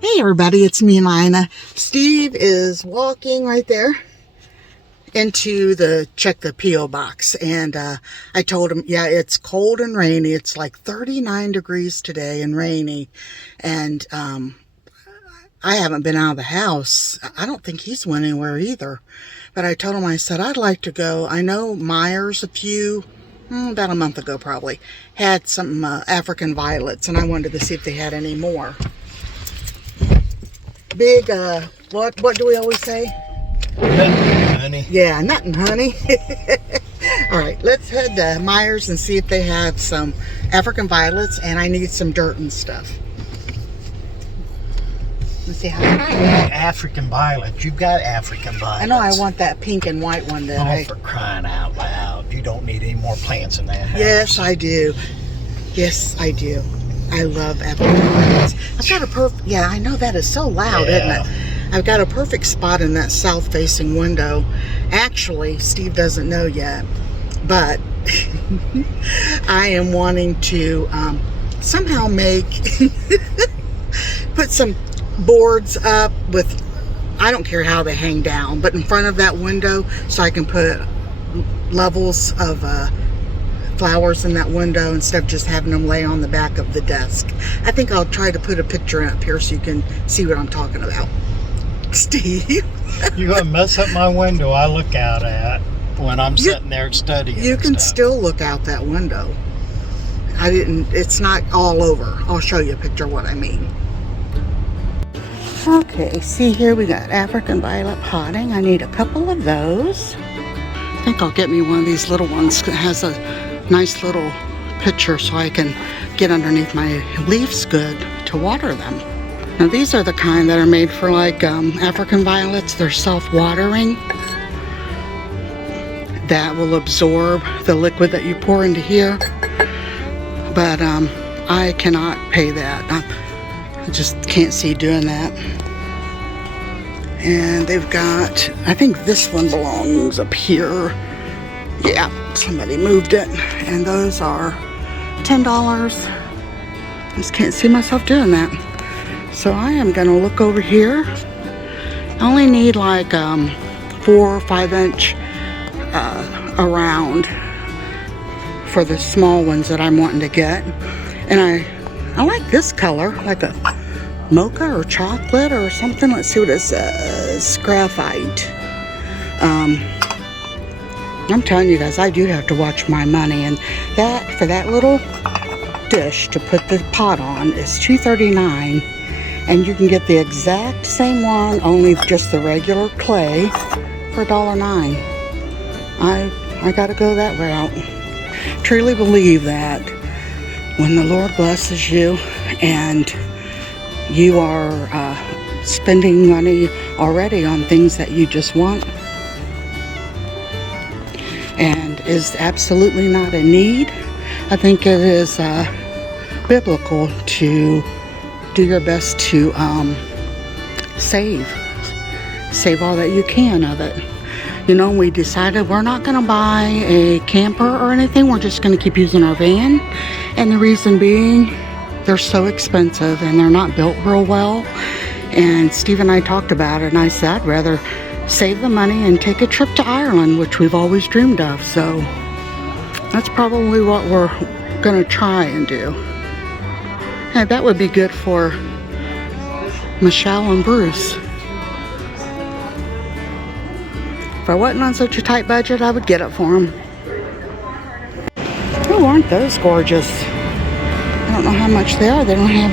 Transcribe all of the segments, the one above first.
Hey everybody, it's me and Lina. Steve is walking right there into check the P.O. box, and I told him, yeah, it's cold and rainy. It's like 39 degrees today and rainy, and I haven't been out of the house. I don't think he's went anywhere either, but I told him, I said, I'd like to go. I know Myers about a month ago probably, had some African violets, and I wanted to see if they had any more. Big, what do we always say? Nut and honey. Yeah, nut and honey. All right, let's head to Myers and see if they have some African violets, and I need some dirt and stuff. Let's see how. African violets. You've got African violets. I know I want that pink and white one that for crying out loud. You don't need any more plants in that house. Yes, I do. Yes, I do. I love African violets. I've got a yeah, I know that is so loud, isn't it? I've got a perfect spot in that south-facing window. Actually, Steve doesn't know yet, but I am wanting to somehow put some boards up with, I don't care how they hang down, but in front of that window so I can put levels of flowers in that window instead of just having them lay on the back of the desk. I think I'll try to put a picture up here so you can see what I'm talking about. Steve, you're gonna mess up my window I look out at when I'm sitting there studying. You can still look out that window. It's not all over. I'll show you a picture of what I mean. Okay, see here we got African violet potting. I need a couple of those. I think I'll get me one of these little ones that has a nice little pitcher so I can get underneath my leaves good to water them. Now these are the kind that are made for like African violets. They're self-watering, that will absorb the liquid that you pour into here, but I cannot pay that. I just can't see doing that. And they've got, I think this one belongs up here. Yeah, somebody moved it. And those are $10. I just can't see myself doing that. So I am gonna look over here. I only need like 4 or 5 inch around for the small ones that I'm wanting to get. And I like this color, like a mocha or chocolate or something. Let's see what it says. Graphite. I'm telling you guys, I do have to watch my money, and that for that little dish to put the pot on is $2.39, and you can get the exact same one, only just the regular clay, for $1.09. I gotta go that route. Truly believe that when the Lord blesses you and you are spending money already on things that you just want and is absolutely not a need, I think it is biblical to do your best to save all that you can of it. You know, we decided we're not going to buy a camper or anything. We're just going to keep using our van, and the reason being, they're so expensive and they're not built real well. And Steve and I talked about it, and I said I'd rather save the money and take a trip to Ireland, which we've always dreamed of. So that's probably what we're gonna try and do. And that would be good for Michelle and Bruce. If I wasn't on such a tight budget, I would get it for them. Oh, aren't those gorgeous? I don't know how much they are. They don't have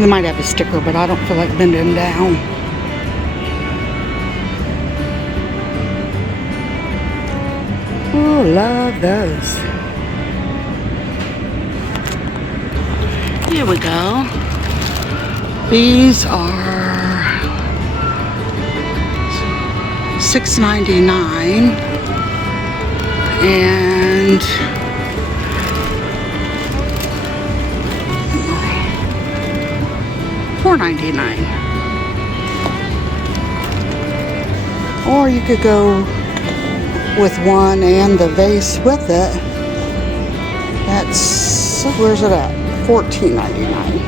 they might have a sticker, but I don't feel like bending down. Oh, love those. Here we go. These are $6.99, and $4.99. Or you could go with one and the vase with it. That's, where's it at? $14.99.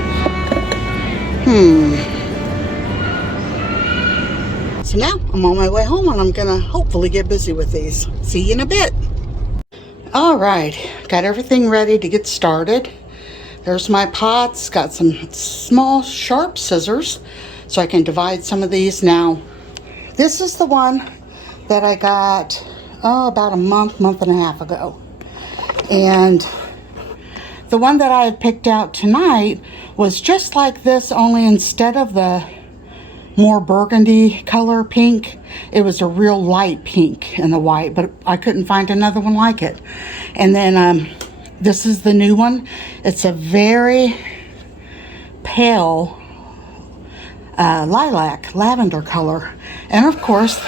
So now I'm on my way home and I'm gonna hopefully get busy with these. See you in a bit. All right, got everything ready to get started. There's my pots, got some small sharp scissors so I can divide some of these. Now, this is the one that I got, about a month and a half ago. And the one that I had picked out tonight was just like this, only instead of the more burgundy color pink, it was a real light pink in the white, but I couldn't find another one like it. And then this is the new one. It's a very pale lilac, lavender color. And of course,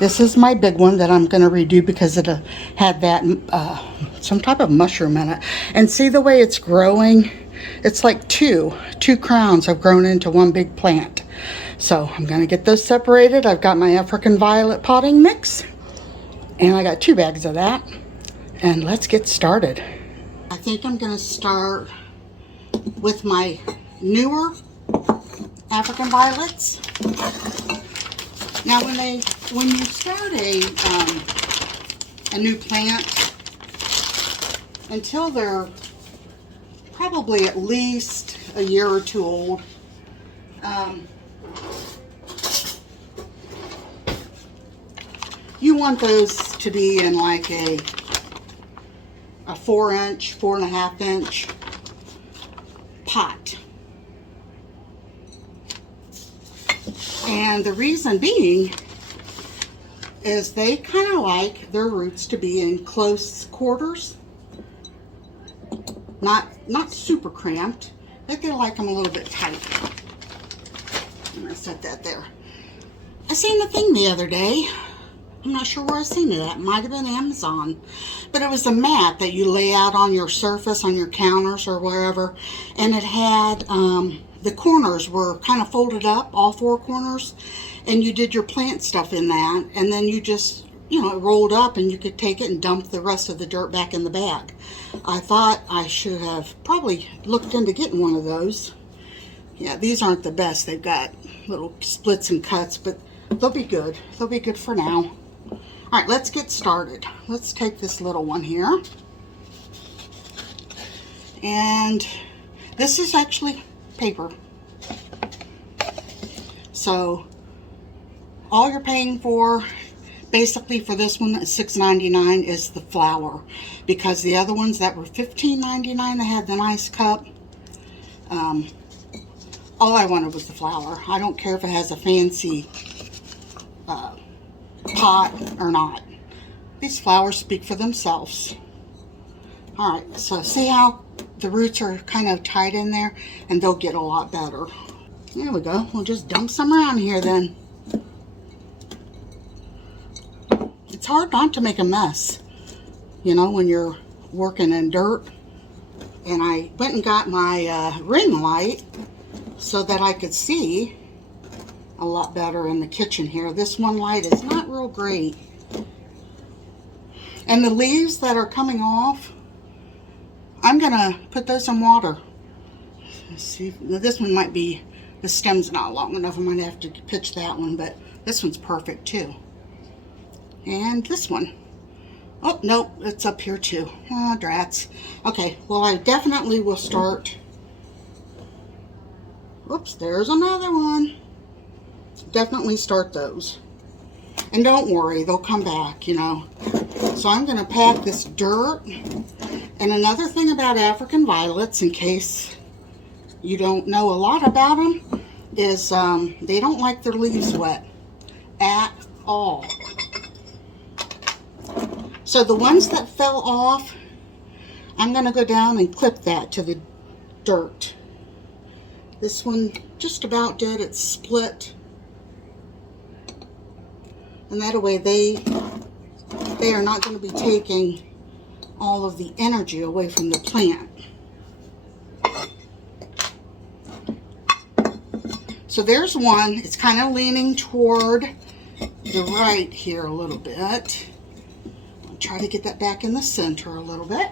this is my big one that I'm going to redo because it had that some type of mushroom in it. And see the way it's growing? It's like two crowns have grown into one big plant. So I'm going to get those separated. I've got my African violet potting mix, and I got 2 bags of that. And let's get started. I think I'm going to start with my newer African violets. Now when you start a new plant, until they're probably at least a year or 2 old, you want those to be in like a 4-inch, 4.5-inch pot. And the reason being is they kind of like their roots to be in close quarters. Not super cramped. They like them a little bit tight. I'm going to set that there. I seen a thing the other day. I'm not sure where I seen it at. It might have been Amazon. But it was a mat that you lay out on your surface, on your counters or wherever. And it had, the corners were kind of folded up, all 4 corners. And you did your plant stuff in that. And then you just, it rolled up and you could take it and dump the rest of the dirt back in the bag. I thought I should have probably looked into getting one of those. Yeah, these aren't the best. They've got little splits and cuts, but they'll be good. They'll be good for now. All right, let's get started. Let's take this little one here. And this is actually paper. So all you're paying for, basically for this one, $6.99 is the flour. Because the other ones that were $15.99, they had the nice cup. All I wanted was the flour. I don't care if it has a fancy pot or not. These flowers speak for themselves. Alright, so see how the roots are kind of tight in there, and they'll get a lot better. There we go. We'll just dump some around here then. It's hard not to make a mess, when you're working in dirt. And I went and got my ring light so that I could see a lot better in the kitchen here. This one light is not real great. And the leaves that are coming off, I'm gonna put those in water. Let's see, this one might be, the stem's not long enough. I might have to pitch that one, but this one's perfect too. And this one. Oh, nope, it's up here too. Oh, drats. Okay, well, I definitely will start. Oops, there's another one. Definitely start those. And don't worry, they'll come back, So I'm going to pack this dirt. And another thing about African violets, in case you don't know a lot about them, is they don't like their leaves wet at all. So the ones that fell off, I'm going to go down and clip that to the dirt. This one just about did. It's split. And that way they are not going to be taking all of the energy away from the plant. So there's one. It's kind of leaning toward the right here a little bit. I'll try to get that back in the center a little bit.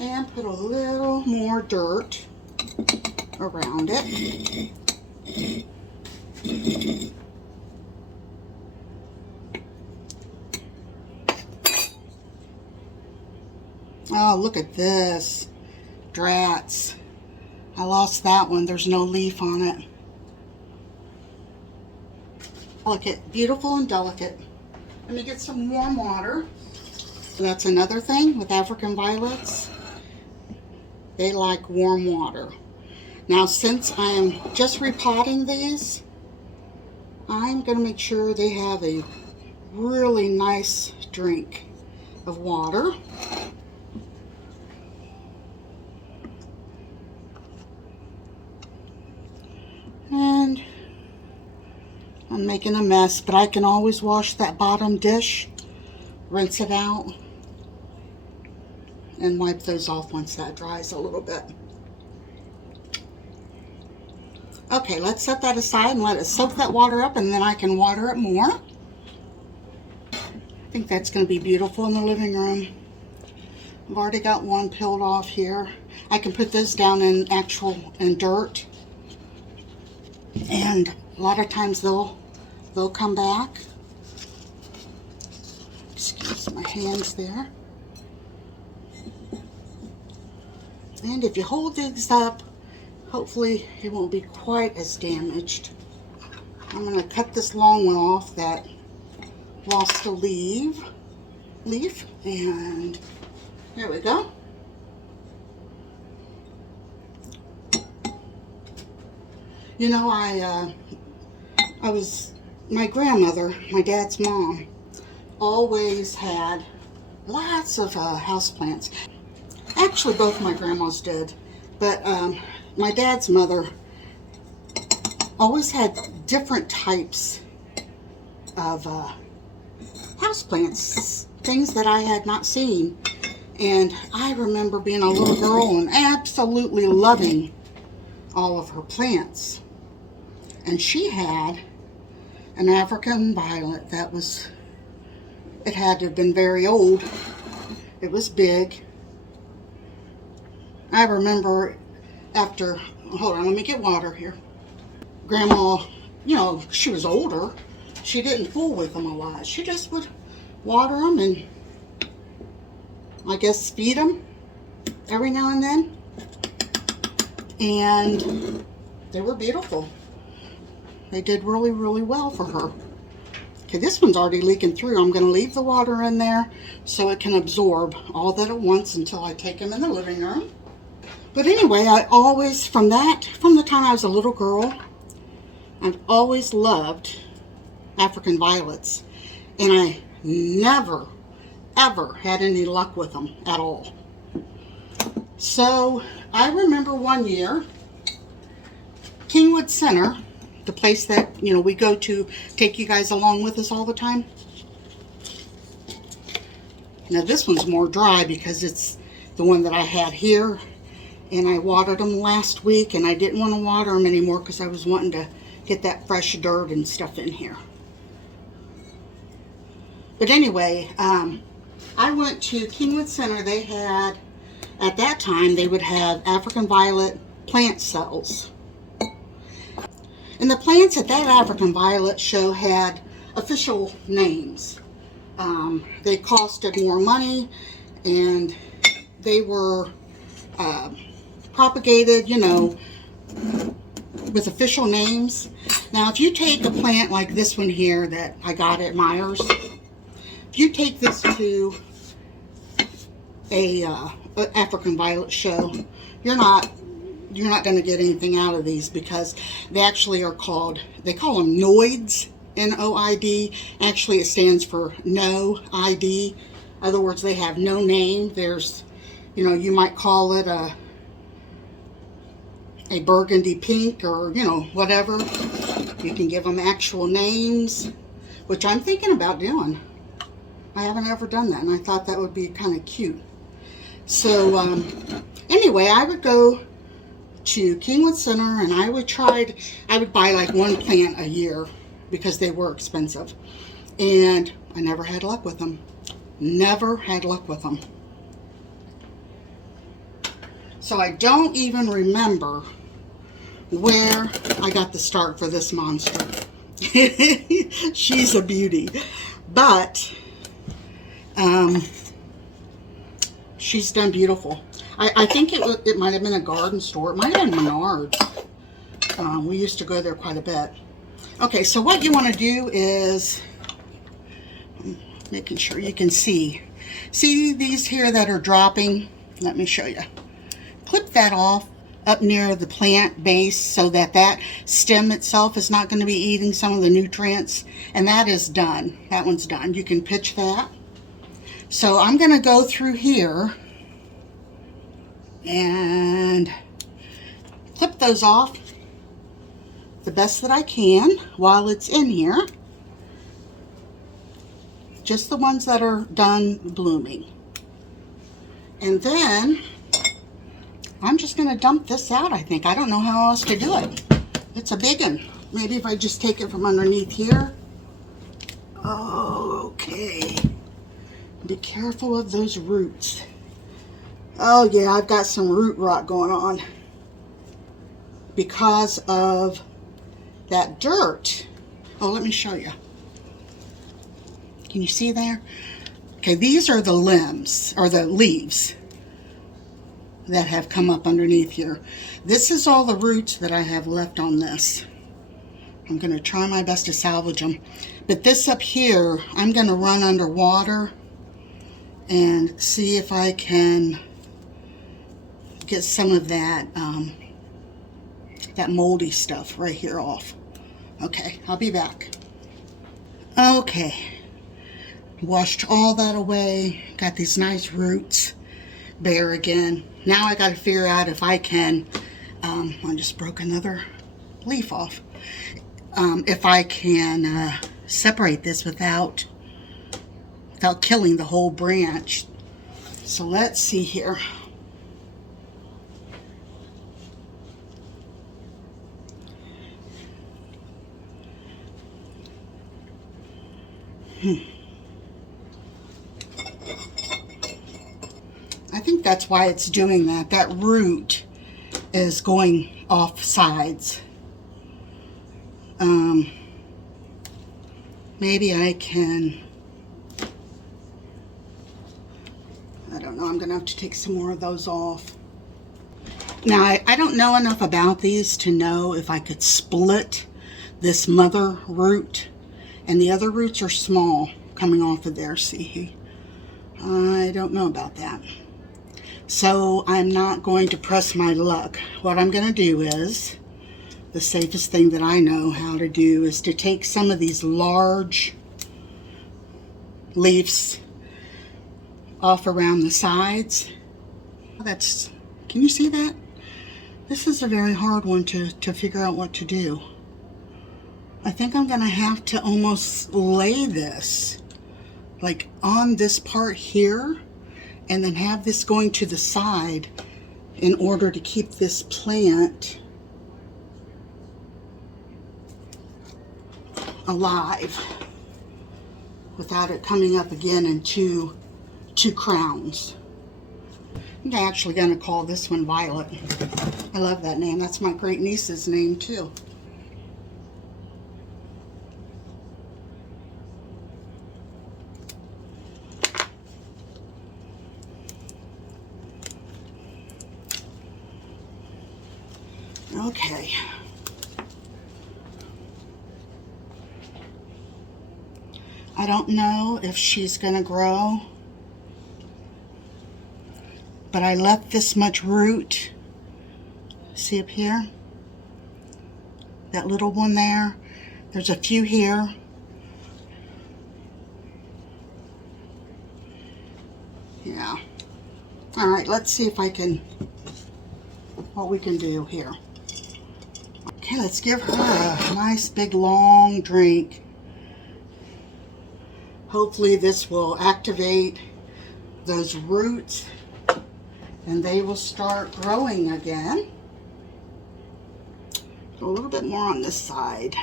And put a little more dirt around it. Oh, look at this. Drats. I lost that one. There's no leaf on it. Delicate. Beautiful and delicate. Let me get some warm water. So that's another thing with African violets. They like warm water. Now, since I am just repotting these, I'm going to make sure they have a really nice drink of water. And I'm making a mess, but I can always wash that bottom dish, rinse it out, and wipe those off once that dries a little bit. Okay, let's set that aside and let it soak that water up, and then I can water it more. I think that's going to be beautiful in the living room. I've already got one peeled off here. I can put this down in dirt, and a lot of times they'll come back. Excuse my hands there. And if you hold these up, hopefully it won't be quite as damaged. I'm going to cut this long one off that lost a leaf, and there we go. You know, my grandmother, my dad's mom, always had lots of houseplants. Actually, both my grandmas did, but my dad's mother always had different types of houseplants, things that I had not seen. And I remember being a little girl and absolutely loving all of her plants. And she had an African violet that it had to have been very old. It was big. I remember after, hold on, let me get water here. Grandma, you know, she was older. She didn't fool with them a lot. She just would water them and I guess feed them every now and then. And they were beautiful. They did really, really well for her. Okay, this one's already leaking through. I'm going to leave the water in there so it can absorb all that at once until I take them in the living room. But anyway, I always, from the time I was a little girl, I've always loved African violets. And I never, ever had any luck with them at all. So I remember one year, Kingwood Center, the place that, you know, we go to take you guys along with us all the time. Now this one's more dry because it's the one that I had here, and I watered them last week, and I didn't want to water them anymore because I was wanting to get that fresh dirt and stuff in here. But anyway, I went to Kingwood Center. They had, at that time, they would have African violet plant sales. And the plants at that African violet show had official names. They costed more money, and they were propagated, you know, with official names. Now, if you take a plant like this one here that I got at Myers, if you take this to a African violet show, you're not going to get anything out of these, because they actually are called, they call them noids, N-O-I-D. Actually, it stands for no ID. In other words, they have no name. There's, you know, you might call it a burgundy pink, or, you know, whatever. You can give them actual names, which I'm thinking about doing. I haven't ever done that, and I thought that would be kind of cute. So, anyway, I would go to Kingwood Center, and I would buy like one plant a year because they were expensive. And I never had luck with them. Never had luck with them. So I don't even remember where I got the start for this monster. She's a beauty. But she's done beautiful. I think it might have been a garden store. It might have been Menards. We used to go there quite a bit. Okay, so what you want to do is, making sure you can see. See these here that are dropping? Let me show you. Clip that off up near the plant base so that that stem itself is not going to be eating some of the nutrients. And that is done. That one's done. You can pitch that. So I'm going to go through here and clip those off the best that I can while it's in here. Just the ones that are done blooming. And then I'm just going to dump this out, I think. I don't know how else to do it. It's a big one. Maybe if I just take it from underneath here. Okay. Be careful of those roots. Oh yeah, I've got some root rot going on because of that dirt. Oh, let me show you. Can you see there? Okay, these are the limbs, or the leaves that have come up underneath here. This is all the roots that I have left on this. I'm going to try my best to salvage them. But this up here, I'm going to run underwater and see if I can get some of that that moldy stuff right here off. Okay, I'll be back. Okay, washed all that away. Got these nice roots bare again. Now I got to figure out if I can, I just broke another leaf off. If I can separate this without killing the whole branch. So let's see here. I think that's why it's doing that. That root is going off sides. Maybe I can, I don't know, I'm going to have to take some more of those off. Now, I don't know enough about these to know if I could split this mother root, and the other roots are small coming off of there, see? I don't know about that. So I'm not going to press my luck. What I'm going to do is, the safest thing that I know how to do is to take some of these large leaves off around the sides. That's, can you see that? This is a very hard one to figure out what to do. I think I'm going to have to almost lay this like on this part here and then have this going to the side in order to keep this plant alive without it coming up again in two crowns. I'm actually going to call this one Violet. I love that name. That's my great niece's name too. Okay. I don't know if she's going to grow, but I left this much root. See up here? That little one there. There's a few here. Yeah. All right, let's see if I can, what we can do here. Okay, let's give her a nice big long drink. Hopefully this will activate those roots and they will start growing again. So a little bit more on this side.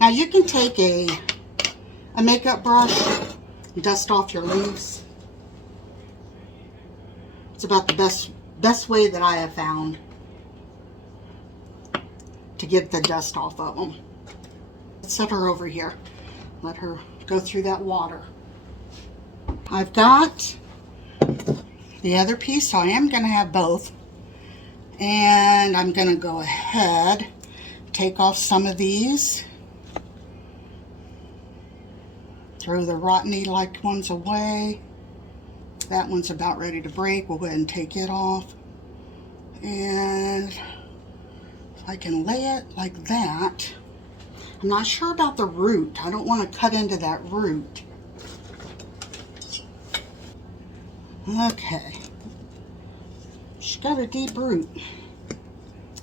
Now you can take a makeup brush and dust off your leaves. It's about the best way that I have found to get the dust off of them. Let's set her over here. Let her go through that water. I've got the other piece, so I am going to have both. And I'm going to go ahead, take off some of these, throw the rotteny-like ones away. That one's about ready to break. We'll go ahead and take it off. And if I can lay it like that. I'm not sure about the root. I don't want to cut into that root. Okay. She's got a deep root.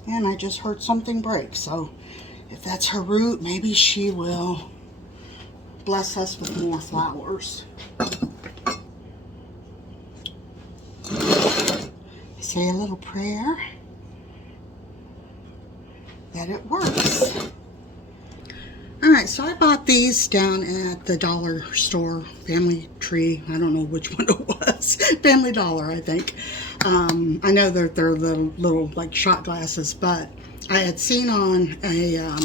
And I just heard something break. So if that's her root, maybe she will bless us with more flowers. Say a little prayer that it works. Alright, so I bought these down at the dollar store, Family Tree. I don't know which one it was. Family Dollar, I think. I know they're the little like shot glasses, but I had seen on a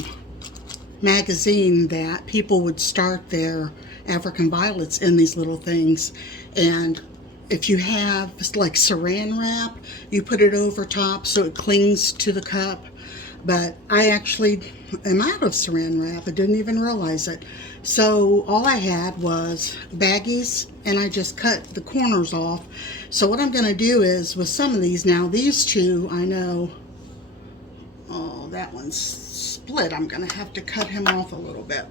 magazine that people would start their African violets in these little things. And if you have like saran wrap, you put it over top so it clings to the cup. But I actually am out of saran wrap. I didn't even realize it. So all I had was baggies, and I just cut the corners off. So what I'm going to do is with some of these now, these two I know, oh, that one's split. I'm going to have to cut him off a little bit.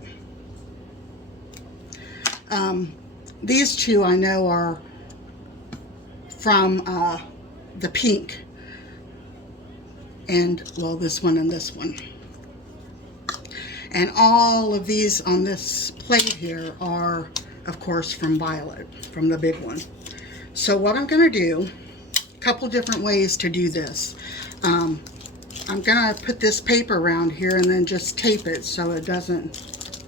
These two I know are from the pink. And, well, this one and this one. And all of these on this plate here are, of course, from Violet, from the big one. So what I'm going to do, a couple different ways to do this. I'm going to put this paper around here and then just tape it so it doesn't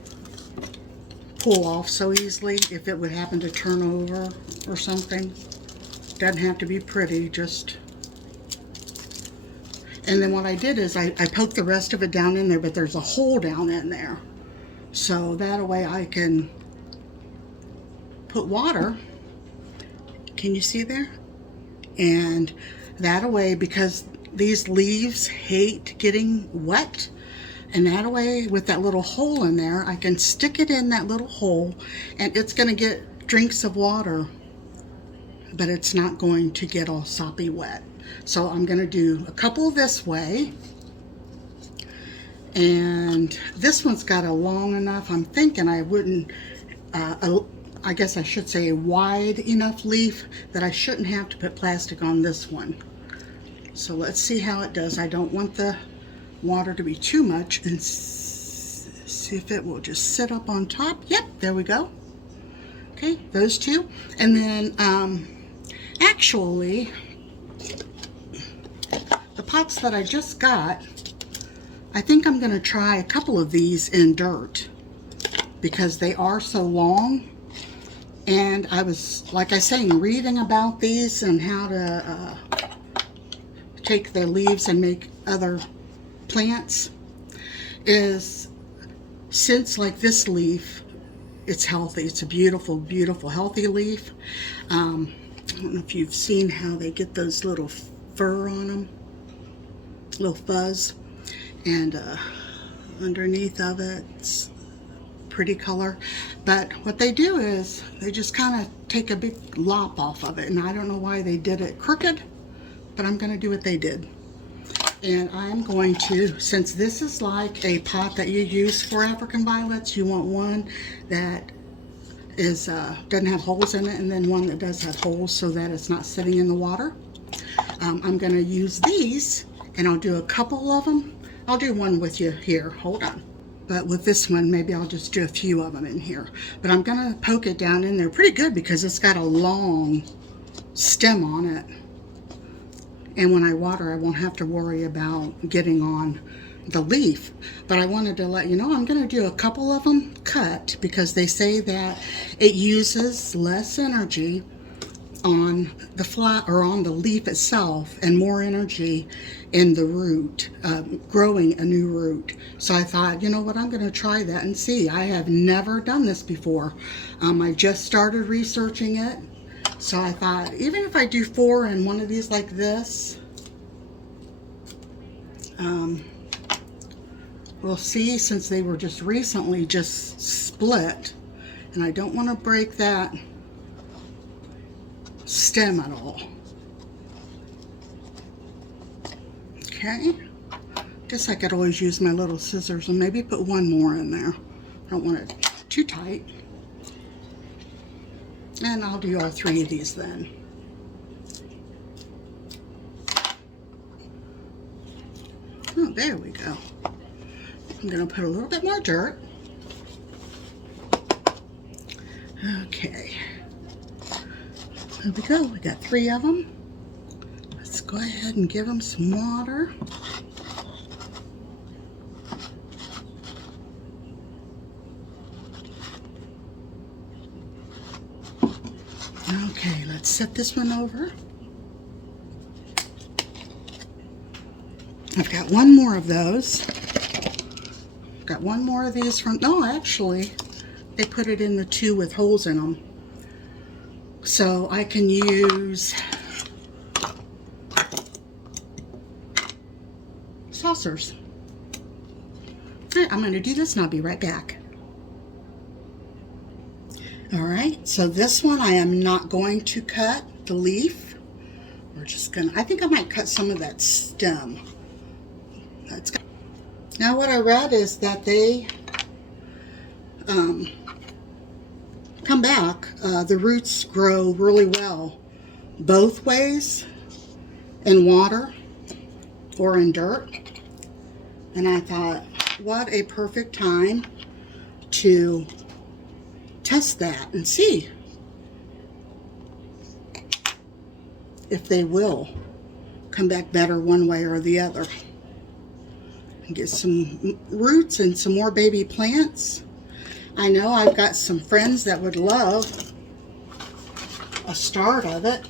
pull off so easily if it would happen to turn over or something. Doesn't have to be pretty, just... And then what I did is I poked the rest of it down in there, but there's a hole down in there. So that way I can put water. Can you see there? And that way, because these leaves hate getting wet, and that way with that little hole in there, I can stick it in that little hole and it's going to get drinks of water, but it's not going to get all soppy wet. So I'm going to do a couple this way, and this one's got a long enough, I'm thinking I wouldn't, I guess I should say a wide enough leaf that I shouldn't have to put plastic on this one. So let's see how it does. I don't want the water to be too much, and see if it will just sit up on top. Yep, there we go. Okay, those two. And then actually, the pots that I just got, I think I'm going to try a couple of these in dirt because they are so long. And I was, like I say, reading about these and how to take the leaves and make other plants. Is since like this leaf, it's healthy. It's a beautiful, beautiful, healthy leaf. I don't know if you've seen how they get those little fur on them. Little fuzz, and underneath of it's pretty color. But what they do is they just kind of take a big lop off of it, and I don't know why they did it crooked, but I'm going to do what they did. And I'm going to, since this is like a pot that you use for African violets, you want one that is doesn't have holes in it, and then one that does have holes so that it's not sitting in the water. I'm going to use these, and I'll do a couple of them. I'll do one with you here. Hold on. But with this one, maybe I'll just do a few of them in here. But I'm going to poke it down in there pretty good because it's got a long stem on it. And when I water, I won't have to worry about getting on the leaf. But I wanted to let you know I'm going to do a couple of them cut because they say that it uses less energy on the flat or on the leaf itself and more energy in the root, growing a new root. So I thought, you know what, I'm going to try that and see. I have never done this before. I just started researching it. So I thought, even if I do 4 in one of these like this, we'll see, since they were just recently just split. And I don't want to break that stem at all. Okay. Guess I could always use my little scissors and maybe put one more in there. I don't want it too tight. And I'll do all 3 of these then. Oh, there we go. I'm going to put a little bit more dirt. Okay. There we go. We got 3 of them. Let's go ahead and give them some water. Okay, let's set this one over. I've got one more of those. Got one more of these from, no, actually, they put it in the 2 with holes in them. So I can use saucers. All right, I'm going to do this and I'll be right back. All right, so this one I am not going to cut the leaf. We're just gonna, I think I might cut some of that stem. That's good. Now what I read is that they come back, the roots grow really well both ways, in water or in dirt. And I thought, what a perfect time to test that and see if they will come back better one way or the other. And get some roots and some more baby plants. I know I've got some friends that would love a start of it.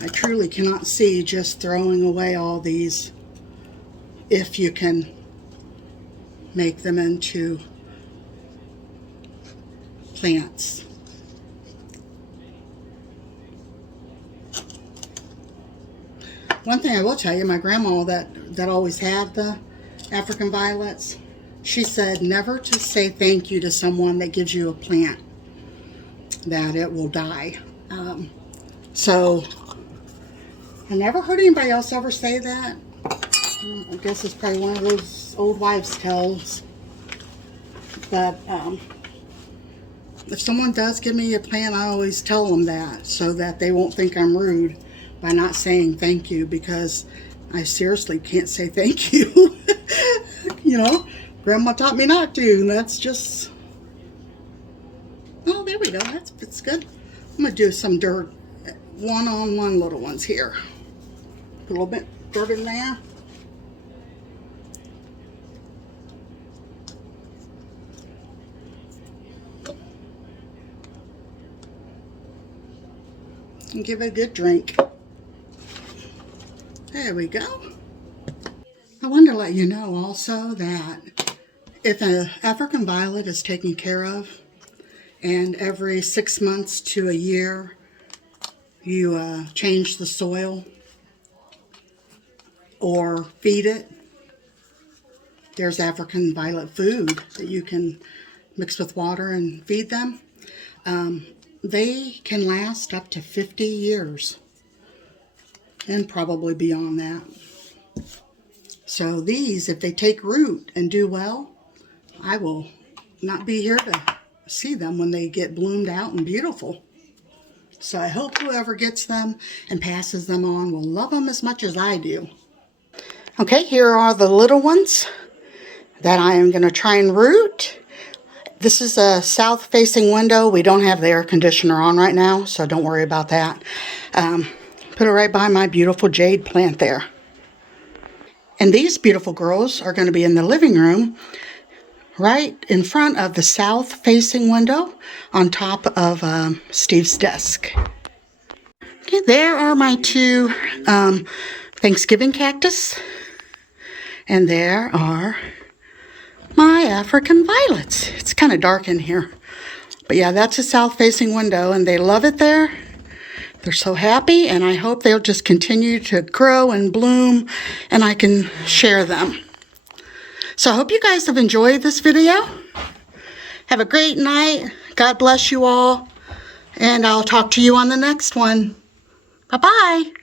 I truly cannot see just throwing away all these if you can make them into plants. One thing I will tell you, my grandma that always had the African violets, she said never to say thank you to someone that gives you a plant, that it will die. So I never heard anybody else ever say that. I guess it's probably one of those old wives' tales. But if someone does give me a plant, I always tell them that, so that they won't think I'm rude by not saying thank you, because I seriously can't say thank you. You know, Grandma taught me not to, and that's just, oh, there we go, that's good. I'm going to do some dirt, one-on-one little ones here. Put a little bit of dirt in there. And give it a good drink. There we go. I wanted to let you know also that if an African violet is taken care of, and every 6 months to a year you change the soil or feed it, there's African violet food that you can mix with water and feed them. They can last up to 50 years and probably beyond that. So these, if they take root and do well, I will not be here to see them when they get bloomed out and beautiful. So I hope whoever gets them and passes them on will love them as much as I do. Okay, here are the little ones that I am going to try and root. This is a south-facing window. We don't have the air conditioner on right now, so don't worry about that. Put it right by my beautiful jade plant there. And these beautiful girls are going to be in the living room right in front of the south-facing window on top of Steve's desk. Okay, there are my two Thanksgiving cactus. And there are my African violets. It's kind of dark in here. But yeah, that's a south-facing window, and they love it there. They're so happy, and I hope they'll just continue to grow and bloom, and I can share them. So I hope you guys have enjoyed this video. Have a great night. God bless you all, and I'll talk to you on the next one. Bye-bye.